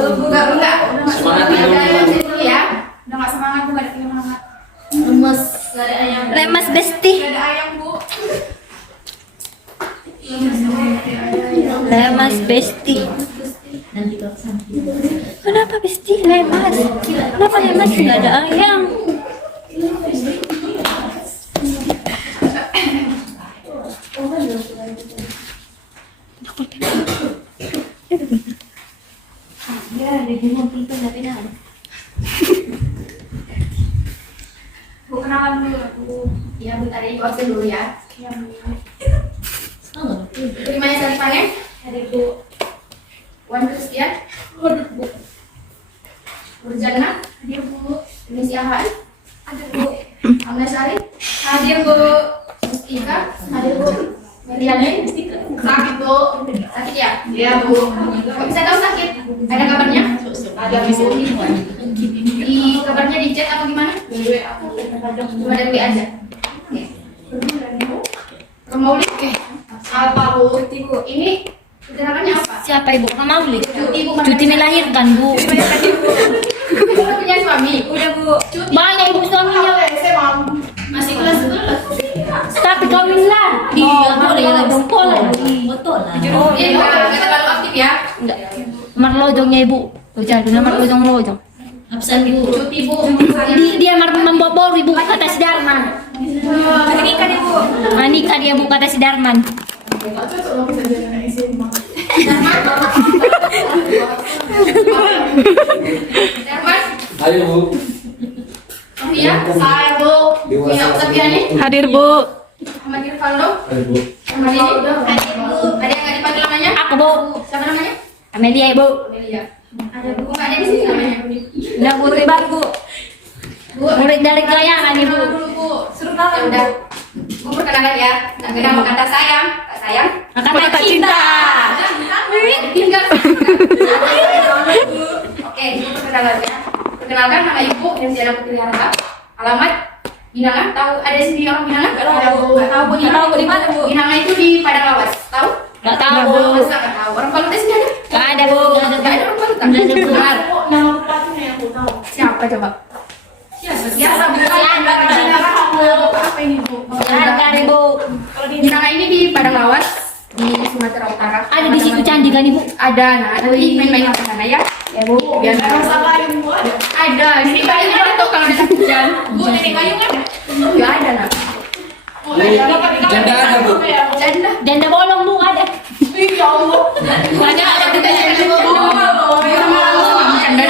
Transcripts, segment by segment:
Enggak. Semangat ya. Udah nggak semangat, Bu. Nggak ada semangat. Lemes. Nggak ada ayam. Lemas Besti. Nggak ada ayam, Bu. Lemas Besti. Nanti kalau sampai. Kenapa Besti lemas? Kenapa lemas? Nggak ada ayam. Ya, ada di mobil tuh nggak ada. Bu, kenalan dulu, Bu. Ya, Bu, tadi ibu absen dulu ya. Iya, Bu. Oh, Terimanya tadi panen dari Bu Wan Christian. Bu Burjana, hadir Bu. Inisi Ahan, hadir Bu. Amna Sari, hadir Bu. Mustika, hadir Bu. Meriane, sakit Bu. Sakit ya? Iya Bu. Kok bisa tahu sakit? Ada kabarnya? Ada Bu. Di kabarnya di chat apa gimana? Cuma dari WA aja. Oke. Mau apa Bu? Ini gerakannya apa? Siapa ibu? Mauli. Cuti Bu. Cuti melahirkan bu. Ibu punya suami? Udah Bu. Cuti. Banyak ibu suaminya. Masih kelas 11. Tapi kawin lah. iya, boleh ya dongkol. Betul lah. Oh, iya, nggak terlalu aktif ya? Enggak. Nomor lojongnya ibu. Tuh nomor lojong. Absen Bu. Cuti Bu. Dia membobor ibu kata si Darman. Ini kan Ibu. Nikah dia bu kata si Darman. Darman. Ayo Bu. Iya, saya Bu. Iya, Sabiani. Hadir bu. Ahmad Irfaldo. Ayo Bu. Ahmad ini. Hadir Bu. Ada yang nggak dipanggil namanya? Aku bu. Siapa namanya? Amelia ibu. Amelia. Ada Bu. Nggak ada di sini namanya. Udah bu baru bu. Bu. Murid dari kelayangan ibu. Kenalan dulu Bu. Suruh kenalan. Ya udah. Bu perkenalan ya. Nah, kenal kata sayang. Kak sayang. Akan kata cinta. Tinggal. Oke, Bu perkenalan ya. Perkenalkan nama Ibu Yansiana Putri Harahap. Alamat Binanga. Tahu ada di sini orang Binanga? Nggak tahu. Nggak tahu Bu. Nggak tahu, di mana, Bu? Binanga itu di Padang Lawas. Tahu? Nggak tahu. Masa nggak tahu? Orang Palu sini ada? Nggak ada bu. Nggak ada orang Palu. Nggak ada, Bu. Nama bupatinya yang aku tahu. Siapa coba? Siapa? Apa ini Bu? Nggak ada bu. Binanga ini di Padang Lawas di Sumatera Utara. Ada di situ candi kan ibu? Ada, nah nanti main-main ke sana ya. Ya Bu, biar masalah yang Bu ada. Ada, di kayu ada tuh kalau ada hujan. Bu, nenek kayu kan? Enggak ada nah. Janda ada Bu. Janda. Janda bolong bu ada. Ya Allah. Banyak ada di janda Bu. Janda.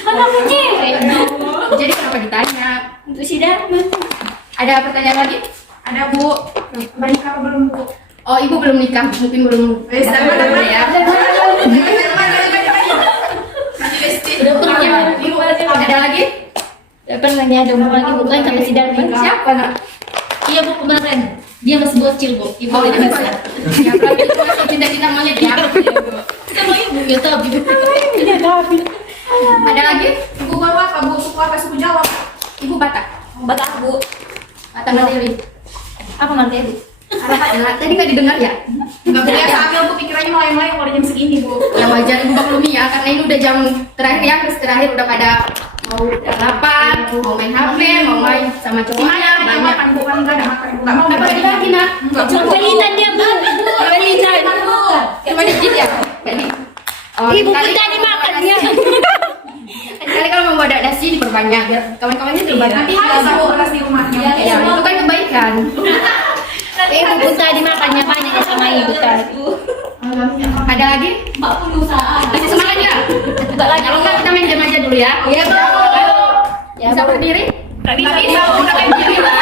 Kenapa cewek? Jadi kenapa ditanya? Untuk si Darman. Ada pertanyaan lagi? Ada Bu. Banyak apa belum Bu? Oh, Ibu belum nikah, mungkin belum. Ya. Ada lagi? Dapat nanya ada umur lagi bukan sama si Darman. Siapa nak? Iya Bu kemarin. Dia masih bocil Bu. Ibu Oh, udah ini besar. Ya, berarti itu masih cinta-cinta monyet ya. Sama ibu ya tapi. Ada lagi? Ibu baru apa Bu? Suku apa? Suku Jawa? Ibu Batak. Batak bu. Batak Mandiri. Apa nanti ibu? Alamat tadi nggak didengar ya? Nggak biasa ambil Bu pikirannya mulai-mulai kalau jam segini Bu. Ya wajar Ibu maklumi ya karena ini udah jam terakhir ya, terus terakhir udah pada mau sarapan, mau main HP, mau main sama cowoknya. Banyak makan bukan nggak ada makan. Nggak mau dapat lagi nak? Pelitan dia bu. Pelitan. Cuma dikit ya? Jadi. Ibu pun tadi makan dia. Kali kalau mau ada nasi diperbanyak biar kawan-kawannya terbanyak. Nanti bisa beras di rumahnya. Ya, itu kan kebaikan. Ibu pun tadi makannya banyak ya sama ibu tadi. Ada lagi? 40 saat. Masih semangat ya? Enggak lagi. Kalau enggak kita main game aja dulu ya. Iya, Ya, bisa Bu. berdiri? Enggak bisa, udah main berdiri lah.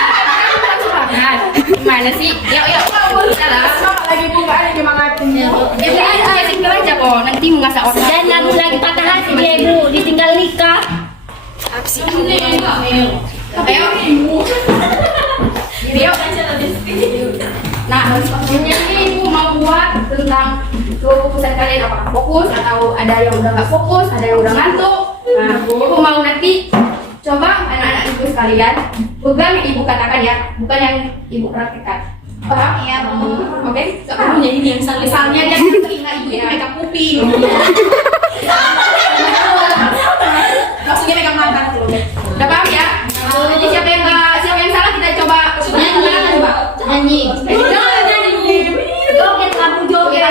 Semangat. Gimana sih? Yuk, yuk. Bisa lah. Lagi Bu, enggak ada nyemangatin. Ya, ada tinggal aja kok. Nanti mau ngasak orang. Dan aku lagi patah hati dia ibu, ditinggal nikah. Ayo. Yuk. Nah, ini Ibu mau buat tentang kefokusan kalian apakah fokus atau ada yang udah nggak fokus, ada yang udah ngantuk. Nah, Ibu mau nanti coba anak-anak Ibu sekalian pegang yang Ibu katakan ya, bukan yang Ibu praktekkan. Paham? Iya, Bu. Oke? Nggak perlu jadi yang misalnya dia telinga Ibu itu mereka kuping.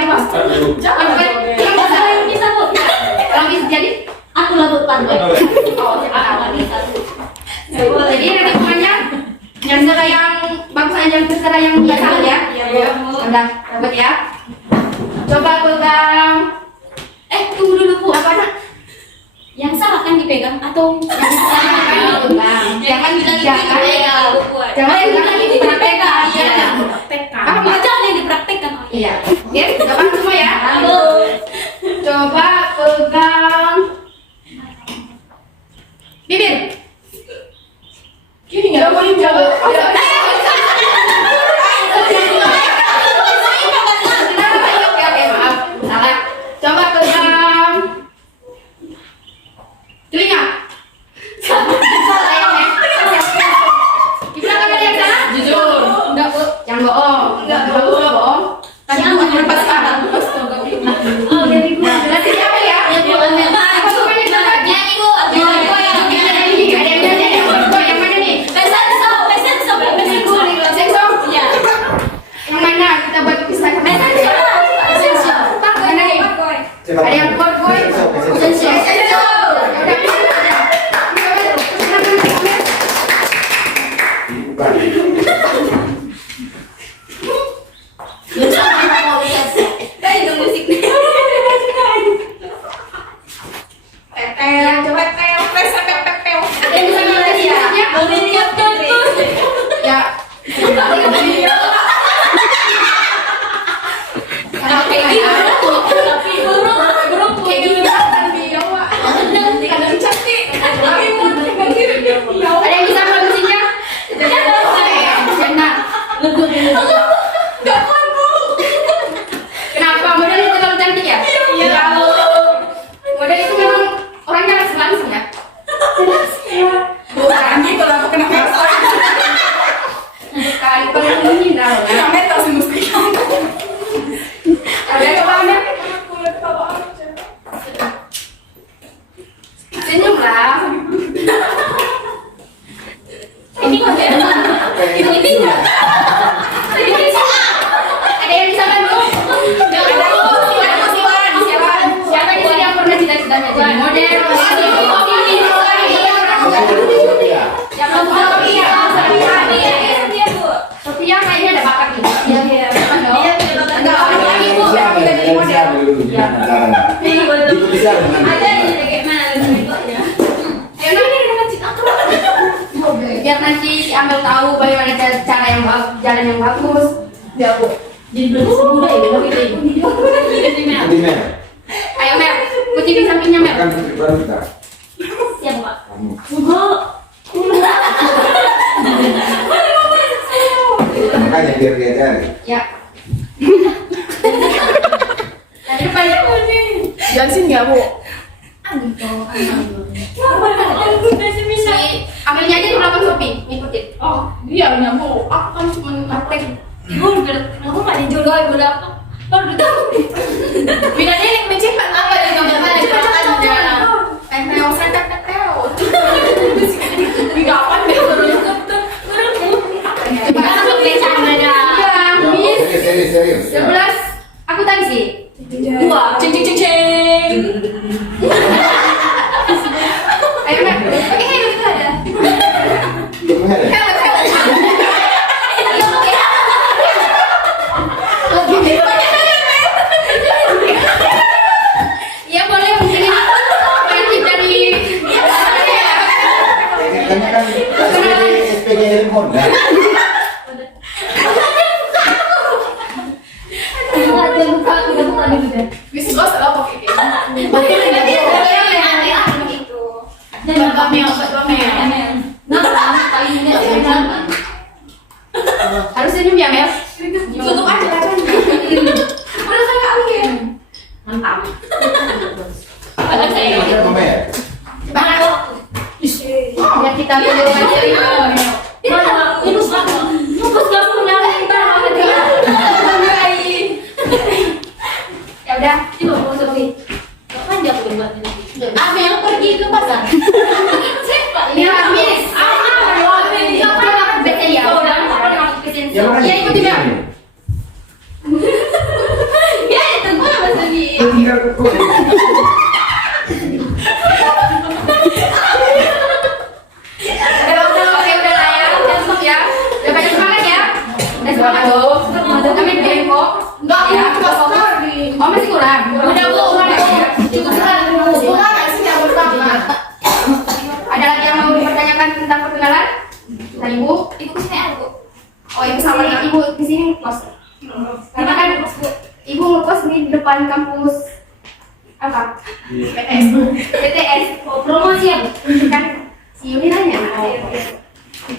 Mas. Aduh. Jangan Bisa bu. kalau bisa jadi. Aku lah bu pantai. Oh, siapa tahu. Bisa bu. Jadi nanti pokoknya yang terserah yang bagus aja, yang terserah yang biasa aja. Iya, Bu. Udah, dapat ya. Coba pegang. Tunggu dulu bu. Apa nak? Yang salah kan dipegang atau yang salah kan dipegang? Jangan bilang jangan dipegang. jangan bilang dipraktekkan. Iya. Ah, Jangan yang dipraktekkan. Iya. Oke, coba semua ya. Halo. Coba pegang bibir. Gini nggak boleh jawab. Oke, maaf. Salah. Coba pegang telinga. Gimana kamu yang salah? Jujur. Enggak, Bu. Yang bohong. Enggak bohong. Tadi Jangan. aku lepas sekarang. Oh dari gua. Nanti siapa ya? Ya bu. Apa sukanya coba? Ya ibu. Ada yang mana nih? Pesan so. Sensor. Iya. Yang mana? Kita buat kisah. Pesan so. Mana nih? Ada yang buat boy. Sensor. Itu musiknya. Ada yang bisa nyanyi ya? Boleh lihat kan tuh. Ya. Kayak gitu. Tapi burung kayak gitu. Ada yang bisa buat musiknya? Jangan. Kenapa? Model itu terlalu cantik ya? Iya. Model itu memang orangnya langsung ya? Bukan gitu lah, aku kena kasar. Kali paling menghindar ya. Ada coba Amel. Senyum lah. Ini kok ya? Ini enggak. Ada yang bisa bantu? Siapa di sini yang pernah cita-citanya jadi model? Sofia kayaknya ada bakat nih. Iya. Enggak, orang ibu yang udah jadi model. Itu bisa dengan Ada di bagaimana ya? Ayo nanti dengan cita biar nanti si Amel tahu bagaimana cara yang jalan yang bagus. Ya Bu. Jadi belum semudah ya kalau kita ikut video. Jadi Mel, Ayo Mel, kunci di sampingnya Mel. kan putri baru kita. Siap pak. Kamu. Makanya biar dia cari. Ya. Tadi depannya Jangan sini ya, Bu. si Amelnya aja tuh belakang Sophie, ngikutin. Oh, dia Bu. Aku kan cuma praktek. Ibu udah, kamu nggak dijodoh ibu udah apa? Baru tahu. Bedanya yang mencetak apa dan gambarnya di belakangnya. Tempel, tempel. Gapan deh. Coba masuk ke caranya. Miss. Serius. 11. Aku tadi sih. 2. Ceng ceng ceng ceng. Ayo Mel. Itu ada. Gimana? Iya boleh mungkin ini prinsip dari Kayaknya kan SPG Honda. Bisa gak salah pakai ini. Dan bapak Mel, harus senyum ya Mel. Tutup aja kacanya. Udah saya ambil. mantap. Siapa Mel? Biar kita berdua aja ini. Ini sama. Nunggus gak punya Ya udah, coba mau Sophie. Kapan dia aku buat ini? Amel pergi ke pasar. Iya, Miss. Baca ya. Yang mana? Ya ikuti Mel. Ya, Udah Bu, cukup sekali Bu. Bukan nggak sih yang pertama? Ada lagi yang mau dipertanyakan tentang perkenalan? Tadi Bu, Ibu kesini ada Bu. oh Ibu sama Ibu di sini ngekos. Karena kan Ibu ngekos di depan kampus apa? PTS. Oh, promosi ya Bu. Kan si Yuni nanya.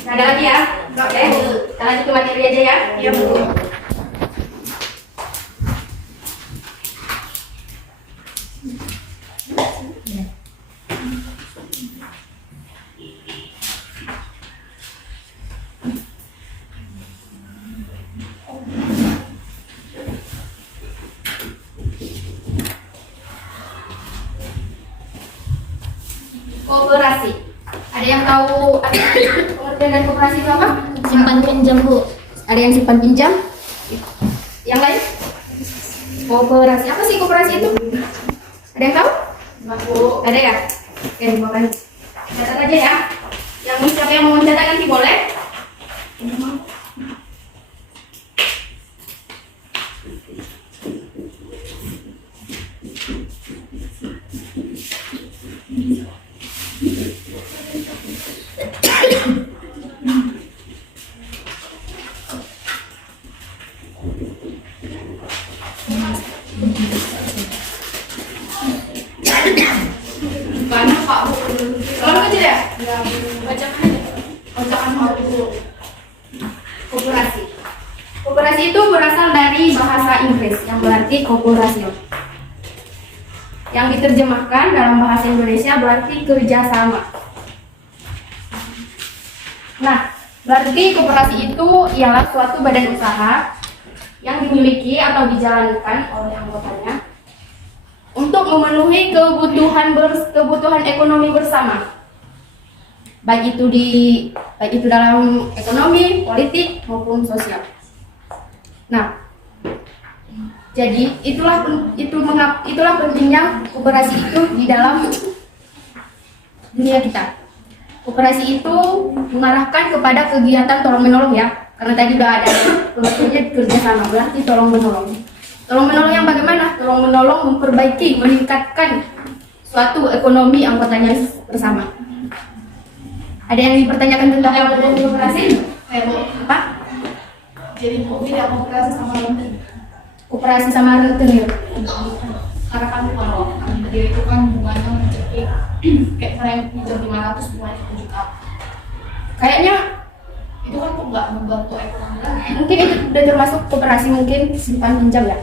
Nah, ada lagi ya? Oke. Kita lanjut ke materi aja ya. Iya Bu. Kooperasi. Ada yang tahu pengertian dari kooperasi itu apa? Simpan pinjam Bu. Ada yang simpan pinjam? Yang lain? Kooperasi. Apa sih kooperasi itu? Ada yang tahu? Ada ya? Oke, bukan. Catat aja ya. Yang siapa yang mau mencatat nanti boleh? Banyak Pak Bu. Kalau aja ya? Bacakan aja. Bacakan Pak Bu. Kooperasi. Kooperasi itu berasal dari bahasa Inggris yang berarti kooperasi. Yang diterjemahkan dalam bahasa Indonesia berarti kerjasama. Nah, berarti kooperasi itu ialah suatu badan usaha yang dimiliki atau dijalankan oleh anggotanya untuk memenuhi kebutuhan ekonomi bersama, baik itu dalam ekonomi, politik maupun sosial. Nah, jadi itulah pentingnya kooperasi itu di dalam dunia kita. Kooperasi itu mengarahkan kepada kegiatan tolong menolong ya, karena tadi udah ada pengertiannya kerjasama, berarti tolong menolong. Tolong menolong yang bagaimana? Tolong menolong memperbaiki, meningkatkan suatu ekonomi anggotanya bersama. Ada yang dipertanyakan tentang kooperasi? Apa? Jadi hobi dan kooperasi sama rentenir. Kooperasi sama rentenir. Karena kan kalau rentenir itu kan bunganya mencapai kayak saya pinjam 500 bunganya 1 juta. Kayaknya Itu kan kok nggak membantu ekonomi. mungkin itu udah termasuk kooperasi mungkin simpan pinjam ya.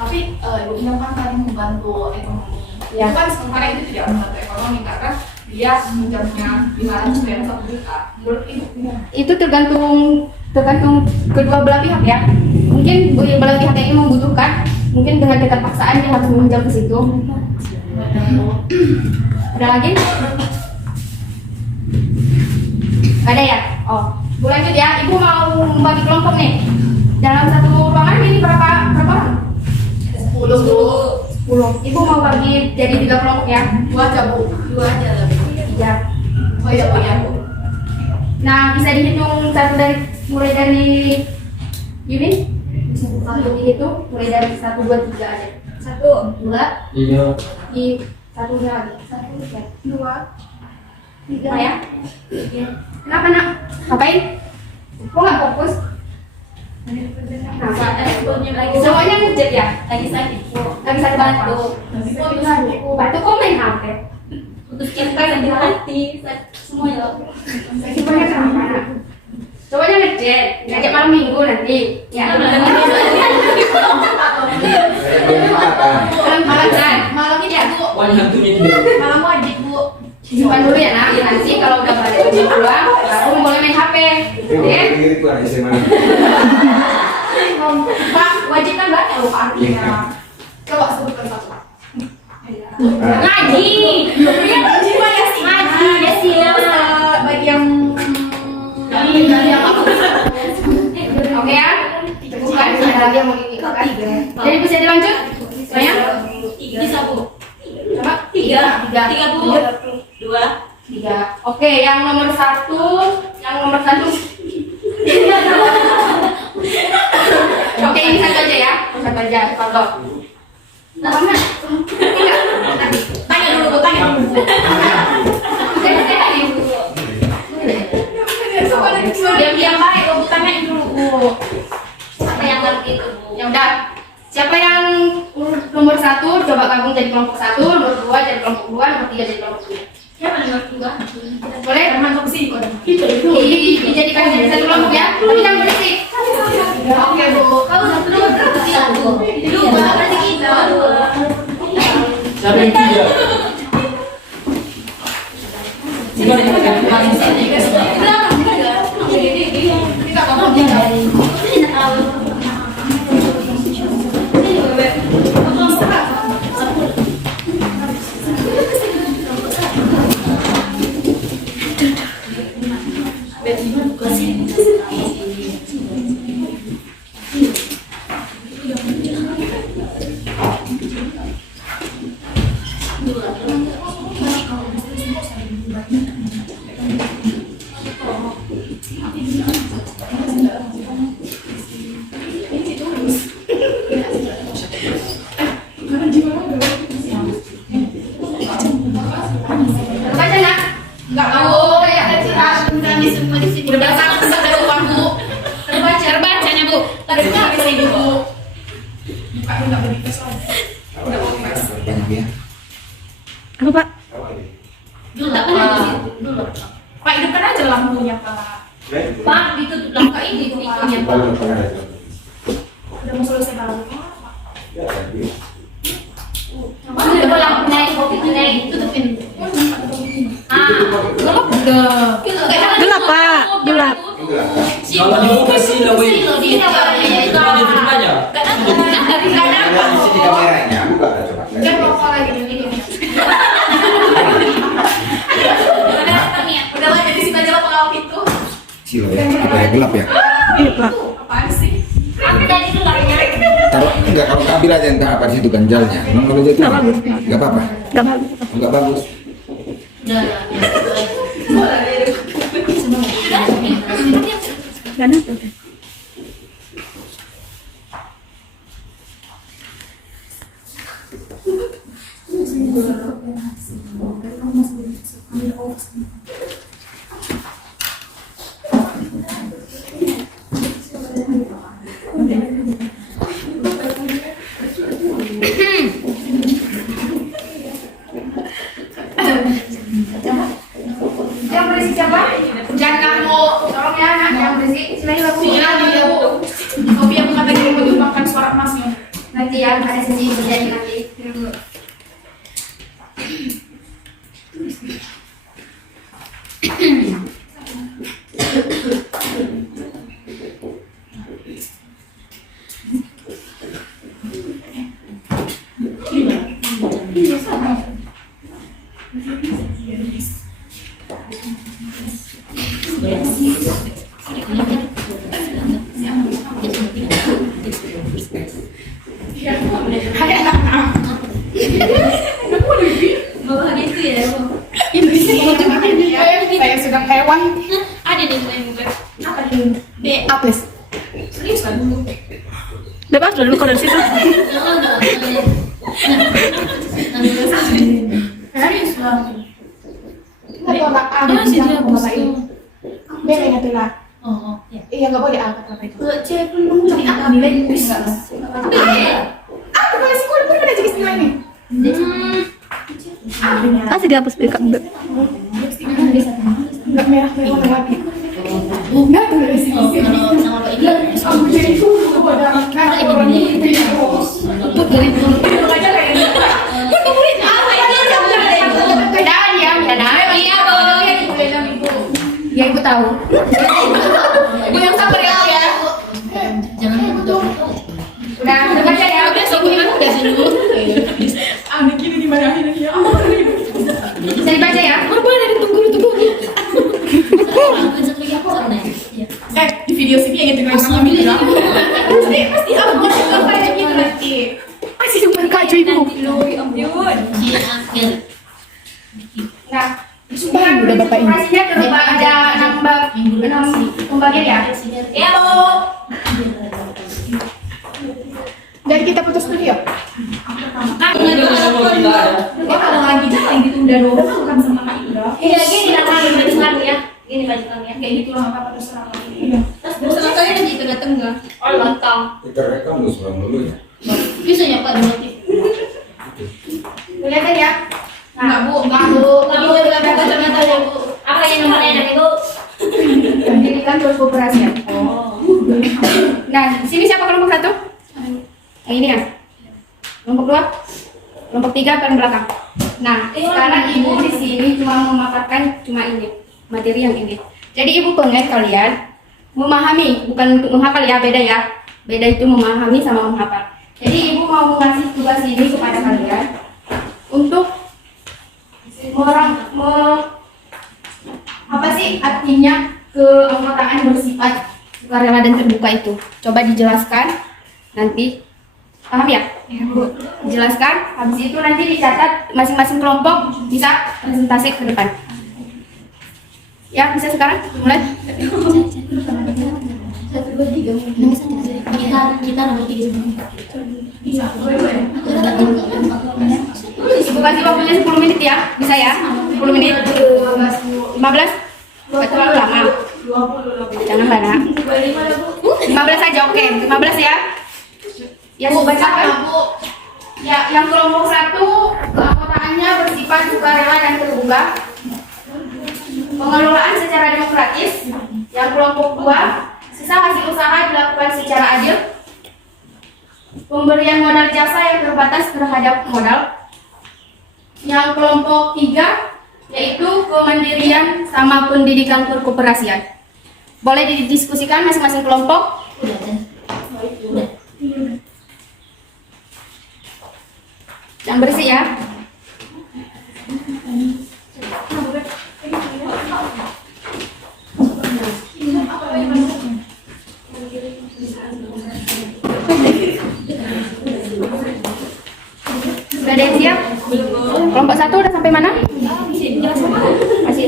Tapi Ibu Inam kan tadi membantu ekonomi. Ya. Itu kan sementara itu tidak membantu ekonomi karena dia pinjamnya 500 dan 1 juta. Menurut Ibu gimana? Itu tergantung kedua belah pihak ya. Mungkin belah pihak yang membutuhkan, mungkin dengan keterpaksaan dia harus meminjam ke situ. Ada lagi? Ada ya? Oh, Bu lanjut ya. Ibu mau membagi kelompok nih. Dalam satu ruangan ini berapa orang? 10. 10. Ibu mau bagi jadi 3 kelompok ya? 2 aja Bu. 2 aja lah. 3. Oh iya Bu ya Bu. Nah, bisa dihitung mulai dari Yuni? Bisa dihitung mulai dari 1, 2, 3 aja. 1, 2, Iya. di 1 lagi. 1, 2, 3 ya? Kenapa nak? Ngapain? Kok nggak fokus? Nah, semuanya ngejet ya? Lagi sakit Bu. Lagi sakit Batuk. Batuk kok main HP? Putus cinta dan di hati. Semuanya. Semuanya kenapa nak? Semuanya ngejet. Ngajak malam minggu nanti. Ya. Malam kan? Malam ini ya Bu. Malam wajib Bu. Simpan dulu ya nak. Nanti kalau udah balik pulang, baru boleh main HP. Oke? Pak, wajib kan banyak loh Pak. Coba sebutkan satu. Ngaji. Iya, jiwa ya sih. Ngaji ya sih. Bagi yang oke ya, bukan ada lagi yang mau diikutkan. Jadi bisa dilanjut? Soalnya Bisa Bu. coba 3 Bu. 2. 3. Oke, yang nomor 1, Oke, ini satu aja ya. satu aja kalau mana? Tanya dulu, Bu, tanya dulu. Tanya dulu. Diam-diam baik, Bu, tanya dulu, Bu. Siapa yang ngerti itu, Bu? Ya udah. Siapa yang nomor 1 coba gabung jadi kelompok 1, nomor 2 jadi kelompok 2, nomor 3 jadi kelompok 3. Siapa nomor 2? Boleh? Masuk sih kok. Dijadikan jadi satu kelompok ya. Tapi jangan berisik. Oke, Bu. Kau nomor berapa sih, Bu? 2, berarti kita. Siapa yang 3? Baca nak? Enggak mau kayak kami semua di sini. Udah sangat besar dari uang, Bu. Terbacanya, Bu. Terbaca di sini, Bu. Enggak berinvest lagi. Udah mau invest. Banyak ya. Apa, Pak? Dulu tak pernah di situ. Dulu. Pak, hidupkan aja lampunya, Pak. Pak, ditutup lampu ini itunya, Pak. Udah mau selesai baru. Kalau lampu naik, kopi naik, tutupin. Gelap udah. Gelap, Pak. Gelap. Kalau dibuka sih lebih. Kalau ditutup aja. Di sini kameranya buka ada coba. Jangan rokok lagi ini. Udah lah jadi sini aja lah pengawal pintu. Silo ya. Apa ya gelap ya? Iya, Pak. Apaan sih? Taruh enggak kalau ambil aja entah apa di situ ganjalnya. Memang kalau itu enggak apa-apa. Gak bagus. Enggak bagus. Gak ada. Yang berisik siapa? Jangan kamu. Tolong ya, anak yang berisik. Sini lagi, Bu. Iya, Bu. Kopi yang katanya mau menyumbangkan suara emasnya. Nanti ya, ada sesi berjanji nanti. Bawa gitu ya, Bu. Kayak sedang hewan. Ada di buka. Apa ini? Apes. Serius kan? Bebas dulu kalau dari situ. Serius lah. Nggak tolak A, nggak tolak I. Beda nggak tolak. Oh, ya. Iya nggak boleh A kata itu. Cek pun jadi apa bilang bisa. Ah, bukan sih, gue udah jadi istilah ini. Masih dihapus backup. Nggak merah merah lagi. Nggak tuh dari sini. Kalau sama ini Aku jadi dulu pada orang ini. Aja kayak gitu. Ya, Ibu tahu. Ibu yang sabar ya, Bu, ya. jangan betul. Udah baca ya. Udah sini. Anak ini gimana akhirnya ya? Bisa dibaca ya. Di video sini yang integrasi sama bilang. Pasti aku mau apa yang gitu nanti. Masih cuma kak cuy Bu. Nah, Sumpah udah bapak ini. Operasinya berupa ada 6 pembagian ya. Ya, Bu. Dari putus dulu ya. Ya kalau lagi jangan ditunda dong. Bukan sama Kak Ida. Iya, gini lah kan lanjutan ya. Gini lanjutan ya. Kayak gitu lah apa terserah. Terus kalian di tengah-tengah. Oh, lontong. Kita rekam dulu sekarang dulu ya. Bisa ya Pak nanti. Kelihatan ya? Enggak, Bu. Enggak Bu. Enggak Bu, enggak Bu kacamata ya, Bu. Apa yang nomornya nanti, Bu? Ini kan terus kooperasi ya. Oh. Nah, di sini siapa kelompok 1? Yang ini ya. Kelompok 2, kelompok 3 paling belakang. Nah, sekarang ibu di sini cuma memaparkan cuma ini materi yang ini. Jadi ibu pengen kalian memahami, bukan untuk menghafal ya, beda ya. Beda itu memahami sama menghafal. Jadi ibu mau ngasih tugas ini kepada kalian untuk apa sih artinya keanggotaan bersifat sukarela dan terbuka itu? Coba dijelaskan nanti. Paham ya? Jelaskan. Habis itu nanti dicatat masing-masing kelompok bisa presentasi ke depan. Ya, bisa sekarang mulai. Kita nomor 3 Ibu kasih waktunya 10 menit ya. Bisa ya? 10 menit. 15? Gak terlalu lama. Jangan banyak. 15 aja, oke. 15 ya. Ya, Bu, bacakan. Ya, yang kelompok 1 keanggotaannya bersifat sukarela dan terbuka. Pengelolaan secara demokratis. Yang kelompok 2 sisa hasil usaha dilakukan secara adil. Pemberian modal jasa yang terbatas terhadap modal. Yang kelompok 3 yaitu kemandirian sama pendidikan perkooperasian. Boleh didiskusikan masing-masing kelompok. Yang bersih ya. Sudah ada yang siap? Kelompok 1 udah sampai mana? Masih.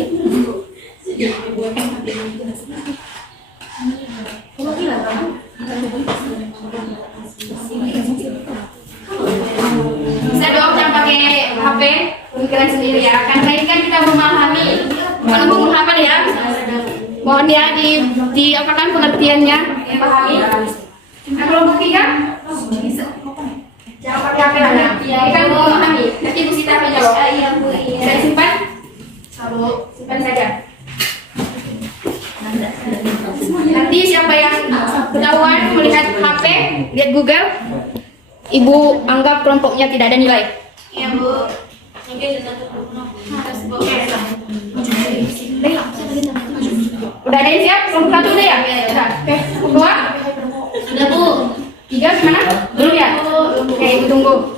Bisa dong jangan pakai HP, pemikiran sendiri ya. Karena ini kan kita memahami, bukan untuk menghafal ya. Mohon ya di apa kan pengertiannya, dipahami. Nah, kelompok 3 jangan pakai HP lah. Ini kan memahami. Nanti Bu Sita akan jawab. Iya Bu. Saya simpan. Simpan saja. Nanti siapa yang ketahuan melihat HP, lihat Google, Ibu anggap kelompoknya tidak ada nilai. Iya, Bu. Udah ada yang siap? Kelompok 1 udah ya? Udah. Oke. Kelompok 2? Sudah, Bu. 3 gimana? Belum ya? Oke, Ibu tunggu.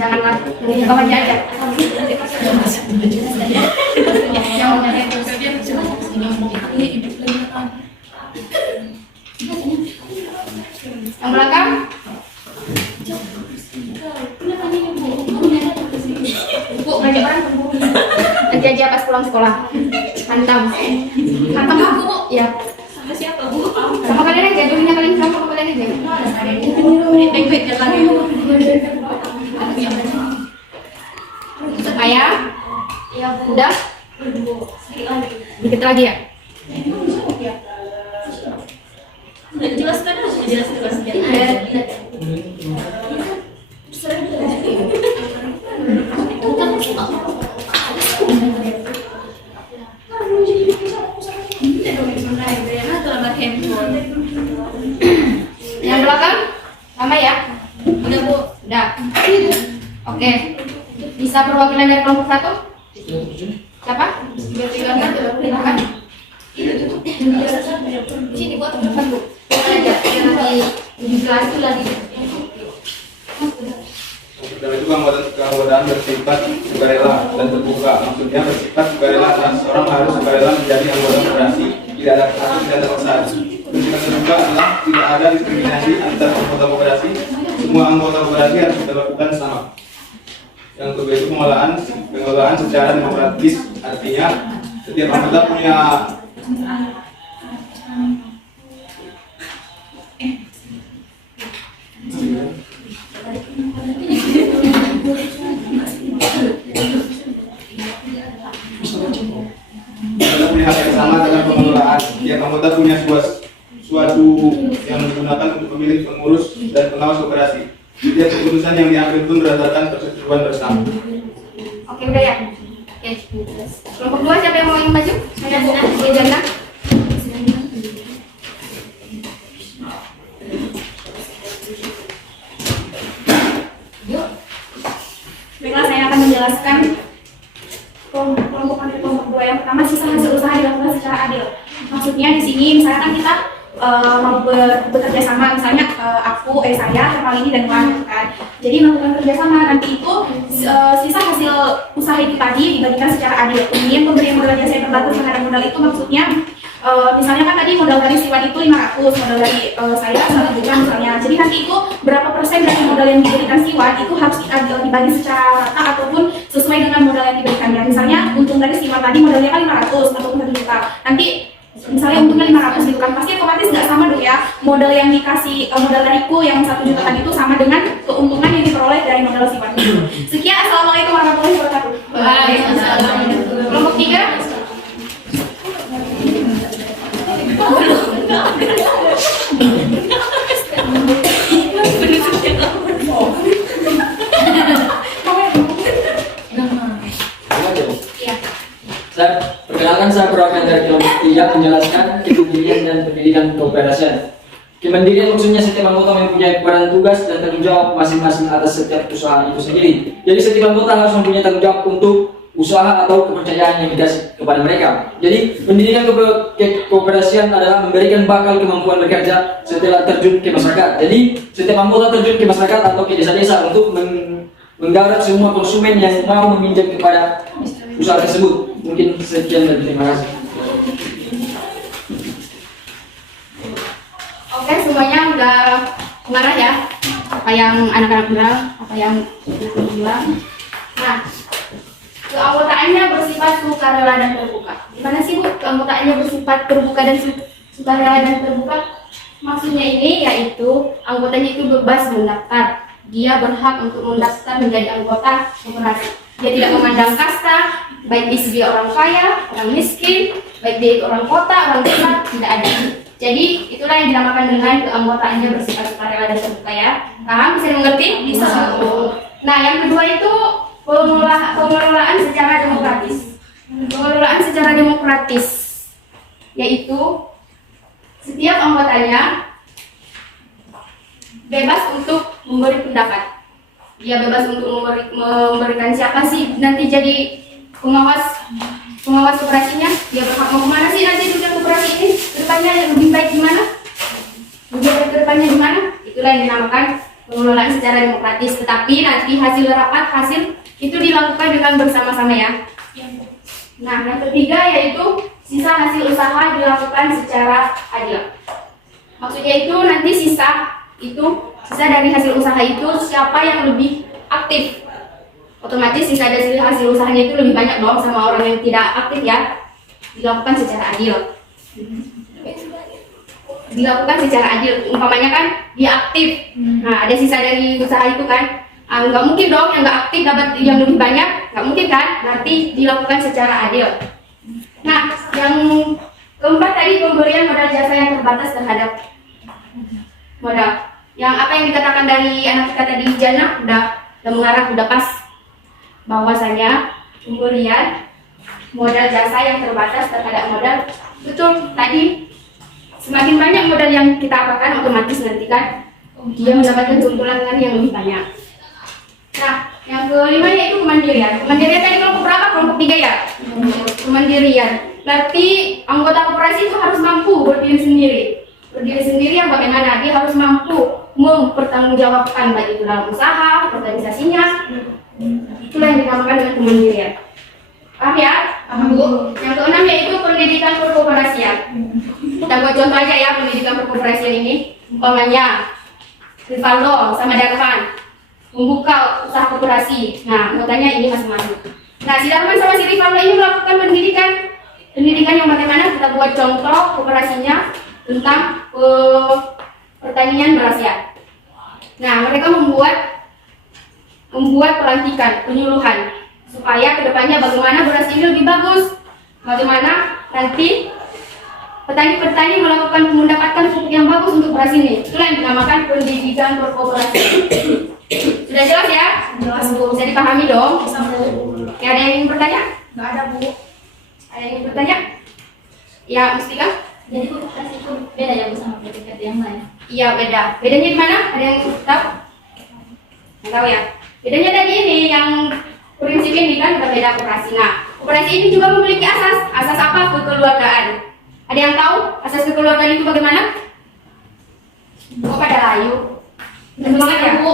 Janganlah di bawahnya aja. Yang belakang? Bu, ngajak orang tunggu. Nanti aja pas pulang sekolah. Hantam. Hantam aku, Bu. Iya. Sama siapa, Bu? Sama kalian aja, dulunya kalian sama kalian aja. Baik-baik jalan. Ayah? Iya, Bu. Udah? Dikit lagi ya? Jelaskan aja, jelaskan. Yang belakang? Sama ya? Udah, Bu. Udah. Oke. Bisa perwakilan dari kelompok 1? Siapa? Silakan. Sini buat teman Bu. Aja nanti dijelaskan lagi. Dan itu keanggotaan bersifat sukarela dan terbuka. Maksudnya bersifat sukarela dan seorang harus sukarela menjadi anggota kooperasi. Tidak ada kata tidak ada paksaan. Bersifat terbuka adalah tidak ada diskriminasi antar anggota kooperasi. Semua anggota kooperasi harus dilakukan sama. Yang kedua itu pengelolaan secara demokratis, artinya setiap anggota punya suatu yang digunakan untuk memilih pengurus dan pengawas koperasi. Setiap keputusan yang diambil itu berdasarkan persetujuan bersama. Oke, udah ya. Oke. Kelompok 2 siapa yang mau ingin maju? Ada Bu Jana. Baiklah, saya akan menjelaskan kelompok 2 yang pertama, sisa hasil usaha dilakukan secara adil. Maksudnya di sini misalnya kan kita mau bekerja sama, misalnya saya, Kepala ini dan Wan kan. Jadi melakukan kerjasama, nanti itu sisa hasil usaha itu tadi dibagikan secara adil. Kemudian pemberian modal jasa yang terbatas terhadap modal itu maksudnya misalnya kan tadi modal dari si Wan itu 500, modal dari saya 1 juta misalnya. Jadi nanti itu berapa persen dari modal yang diberikan si Wan itu harus dibagi secara rata ataupun sesuai dengan modal yang diberikannya. Misalnya untung dari si Wan tadi modalnya kan 500 ataupun 1 juta. Nanti misalnya untungnya 500 gitu kan, pasti otomatis nggak sama dong ya. Modal yang dikasih, modal dariku yang 1 juta tadi itu sama dengan keuntungan yang diperoleh dari modal si Wan. Sekian, assalamualaikum warahmatullahi wabarakatuh. Waalaikumsalam. Kelompok 3. Perkenalkan, saya perwakilan dari kelompok 3 menjelaskan kemandirian dan pendidikan keoperasian. Kemandirian maksudnya setiap anggota mempunyai peran tugas dan tanggung jawab masing-masing atas setiap usaha itu sendiri. Jadi setiap anggota harus mempunyai tanggung jawab untuk usaha atau kepercayaan yang dikasih kepada mereka. Jadi pendidikan keoperasian adalah memberikan bakal kemampuan bekerja setelah terjun ke masyarakat. Jadi setiap anggota terjun ke masyarakat atau ke desa-desa untuk menggarap semua konsumen yang mau meminjam kepada usaha tersebut. Mungkin sekian dan terima kasih. Oke, semuanya udah mengarah ya. Apa yang anak-anak bilang, apa yang aku bilang. Nah, keanggotaannya bersifat sukarela dan terbuka. Gimana sih Bu? Keanggotaannya bersifat terbuka dan sukarela dan terbuka. Maksudnya ini yaitu anggotanya itu bebas mendaftar. Dia berhak untuk mendaftar menjadi anggota koperasi. Dia tidak memandang kasta, baik dia orang kaya, orang miskin, baik dia orang kota, orang desa, tidak ada. Jadi itulah yang dinamakan dengan keanggotaannya bersifat sukarela dan terbuka ya. Paham? Bisa dimengerti? Bisa. Nah, yang kedua itu pengelolaan secara demokratis. Pengelolaan secara demokratis yaitu setiap anggotanya bebas untuk memberi pendapat. Dia bebas untuk memberikan siapa sih nanti jadi pengawas koperasinya. Dia berhak mau kemana sih nanti dunia koperasi ini kedepannya yang lebih baik gimana, lebih baik kedepannya gimana. Itulah yang dinamakan pengelolaan secara demokratis. Tetapi nanti hasil rapat itu dilakukan dengan bersama-sama ya. Nah, yang ketiga yaitu sisa hasil usaha dilakukan secara adil. Maksudnya itu nanti sisa dari hasil usaha itu siapa yang lebih aktif, otomatis sisa dari hasil usahanya itu lebih banyak dong sama orang yang tidak aktif ya. Dilakukan secara adil. Dilakukan secara adil. Umpamanya kan dia aktif. Nah, ada sisa dari usaha itu kan. Nggak mungkin dong yang nggak aktif dapat yang lebih banyak, nggak mungkin kan? Berarti dilakukan secara adil. Nah, yang keempat tadi pemberian modal jasa yang terbatas terhadap modal. Yang apa yang dikatakan dari anak kita tadi Jana udah mengarah, udah pas. Bahwasanya pemberian modal jasa yang terbatas terhadap modal, betul tadi. Semakin banyak modal yang kita apakan, otomatis nanti kan dia mendapatkan keuntungan yang lebih banyak. Nah, yang kelima yaitu kemandirian. Kemandirian tadi kelompok berapa? Kelompok 3 ya? Kemandirian. Berarti anggota koperasi itu harus mampu berdiri sendiri. Berdiri sendiri yang bagaimana? Dia harus mampu mempertanggungjawabkan baik itu dalam usaha, organisasinya. Itulah yang dinamakan dengan kemandirian. Paham ya? Paham Bu? Yang keenam yaitu pendidikan perkoperasian. Kita buat contoh aja ya pendidikan perkoperasian ini. Umpamanya Rivaldo sama Darman membuka usaha koperasi. Nah, anggotanya ini masing-masing. Nah, si Darman sama si Rivaldo ini melakukan pendidikan yang bagaimana? Kita buat contoh koperasinya tentang pertanian beras ya. Nah, mereka membuat pelantikan, penyuluhan supaya kedepannya bagaimana beras ini lebih bagus, bagaimana nanti petani-petani mendapatkan pupuk yang bagus untuk beras ini. Itulah yang dinamakan pendidikan berkooperasi. Sudah jelas ya? Jelas Bu. Bisa dipahami dong? Ya, ada yang ingin bertanya? Nggak ada Bu. Ada yang ingin bertanya? Ya, Mustika? Jadi koperasi itu beda ya Bu sama PPKT yang lain? Iya, beda. Bedanya di mana? Ada yang tahu? Nggak tahu ya? Bedanya tadi ini yang prinsip ini kan berbeda koperasi. Nah, koperasi ini juga memiliki asas. Asas apa? Kekeluargaan. Ada yang tahu asas kekeluargaan itu bagaimana? Kok pada layu? Semangat ya, Bu?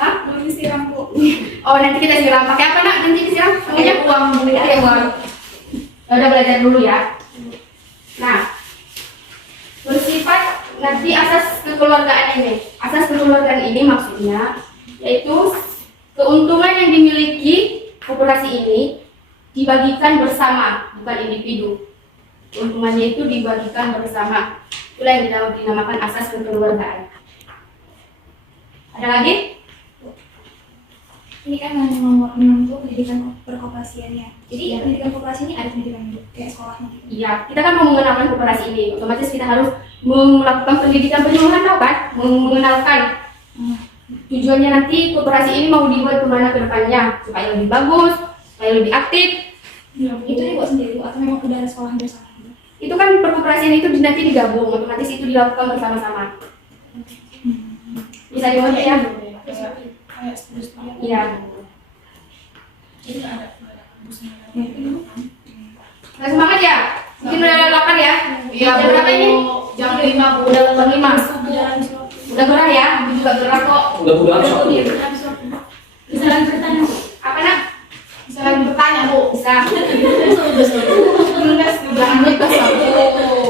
Hah? Belum disiram Bu. Oh, nanti kita siram. Pakai apa, Nak? Nanti disiram? Pakai uang. Pakai uang. Ya udah, belajar dulu ya. Nah, bersifat nanti asas kekeluargaan ini. Asas kekeluargaan ini maksudnya yaitu keuntungan yang dimiliki koperasi ini dibagikan bersama, bukan individu. Keuntungannya itu dibagikan bersama. Itulah yang dinamakan asas kekeluargaan. Ada lagi? Ini kan nomor 6 Bu, pendidikan berkooperasiannya. Jadi pendidikan koperasi ini ada pendidikan Bu, kayak sekolahnya gitu. Iya, kita kan mau mengenalkan koperasi ini. Otomatis kita harus melakukan pendidikan penyuluhan, tahu kan? Mengenalkan. Tujuannya nanti koperasi ini mau dibuat kemana ke depannya supaya lebih bagus, supaya lebih aktif. Itu dibuat sendiri Bu, atau memang udah ada sekolah bersama? Itu kan perkoperasian itu nanti digabung, otomatis itu dilakukan bersama-sama. Bisa dibuat ya? Iya. Nah, semangat ya? Mungkin udah lapar ya? Iya, jam berapa ini? Jam 5 Bu. Udah jam 5. Udah gerah ya? Aku juga gerah kok. Udah habis waktu. Bisa lagi bertanya Bu? Apa, Nak? Bisa lagi bertanya Bu. Bisa. Jangan lupa aku.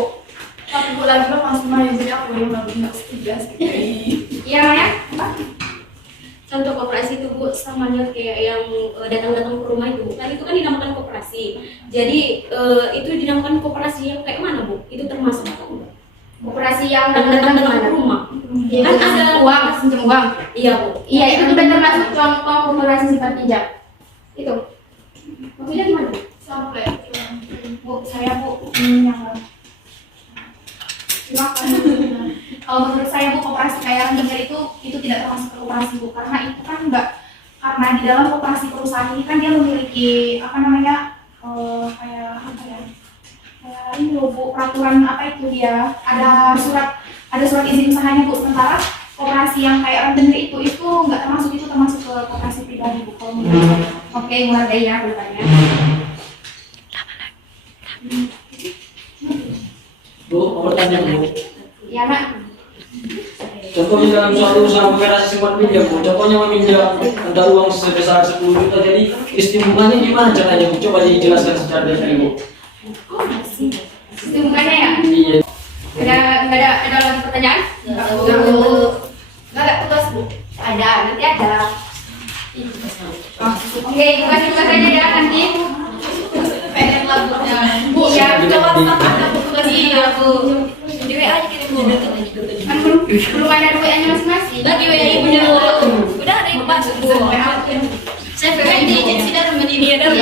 Tapi Bu lagi lo langsung aja, jadi aku yang nggak tugas gitu. Iya, Maya? Apa? Contoh koperasi itu Bu, sama halnya kayak yang datang-datang ke rumah itu. Kan itu kan dinamakan koperasi. Jadi itu dinamakan koperasi yang kayak mana Bu? Itu termasuk atau enggak? Koperasi yang Datang-datang datang ke rumah. Ya, Kan ada uang, pinjam uang. Iya Bu. Iya, itu udah termasuk contoh koperasi sifat pinjam. Itu. Maksudnya gimana? Sampai Bu, saya Bu yang silakan. Kalau menurut saya Bu, koperasi kayak rentenir itu tidak termasuk koperasi Bu, karena itu kan karena di dalam koperasi perusahaan ini kan dia memiliki apa namanya kayak apa ya, kayak ini loh Bu, peraturan apa itu dia ada surat izin usahanya Bu. Sementara koperasi yang kayak rentenir itu nggak termasuk, itu termasuk ke koperasi pribadi Bu. Kalau menurut saya. Oke, mulai ya bertanya. Bu, mau bertanya Bu. Iya, Nak. Contohnya dalam suatu usaha koperasi simpan pinjam, Bu. Contohnya meminjam antara uang sebesar 10 juta, jadi istimewaannya gimana caranya Bu? Coba dijelaskan secara detail Bu. Itu bukannya ya? Iya. Ada lagi pertanyaan? Nggak ada tugas Bu? Ada, nanti ada. Oke, kasih tugas aja ya nanti. Pengen lagunya Bu, Iya, coba ada tugas iya Bu. di WA aja kirim Bu. Kan belum ada WA-nya masing-masing. Lagi WA ibu dulu. Udah ada yang masuk Bu. Saya pengen di agensi dalam ini ada.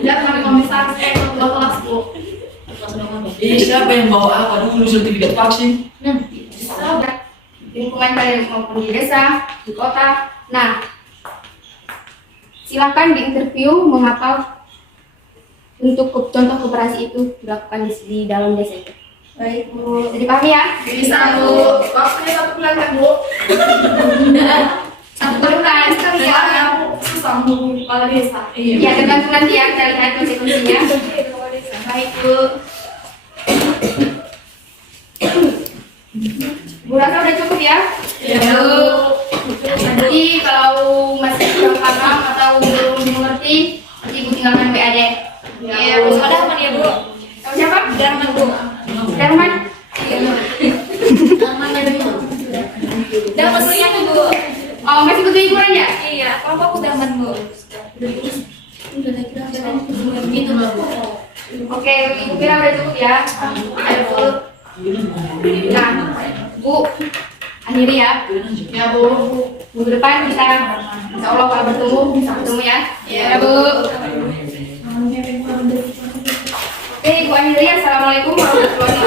Dan kami komisaris kelas Bu. Siapa yang bawa apa dulu sertifikat vaksin? Lingkungan kalian maupun di desa, di kota. Nah, silakan diinterview mengapa untuk contoh koperasi itu dilakukan di dalam desa itu. Baik Bu, jadi paham ya? Bisa Bu. Waktunya 1 bulan kan Bu? 1 bulan sekali ya. Susah Bu kepala desa. Ya, tergantung nanti ya, kita lihat konsekuensinya. Baik Bu. Bu rasa udah cukup ya? Iya. Bu. Nanti kalau masih kurang paham atau belum mengerti, nanti Ibu tinggalkan WA deh. Iya Bu. Ada apa ya Bu? Tahu siapa? Darman Bu. Darman. Darman ada Bu. Darman dulu ya Bu. Oh, masih butuh hiburan ya? Iya. Kalau aku Darman Bu. Gitu loh Bu. Oke, Ibu kira udah cukup ya? Ayo Bu. Nah, Bu, akhiri ya. Ya Bu. Minggu depan kita insya Allah kalau bertemu bisa ketemu ya. Ya Bu. Oke, Ibu akhiri. Assalamualaikum warahmatullahi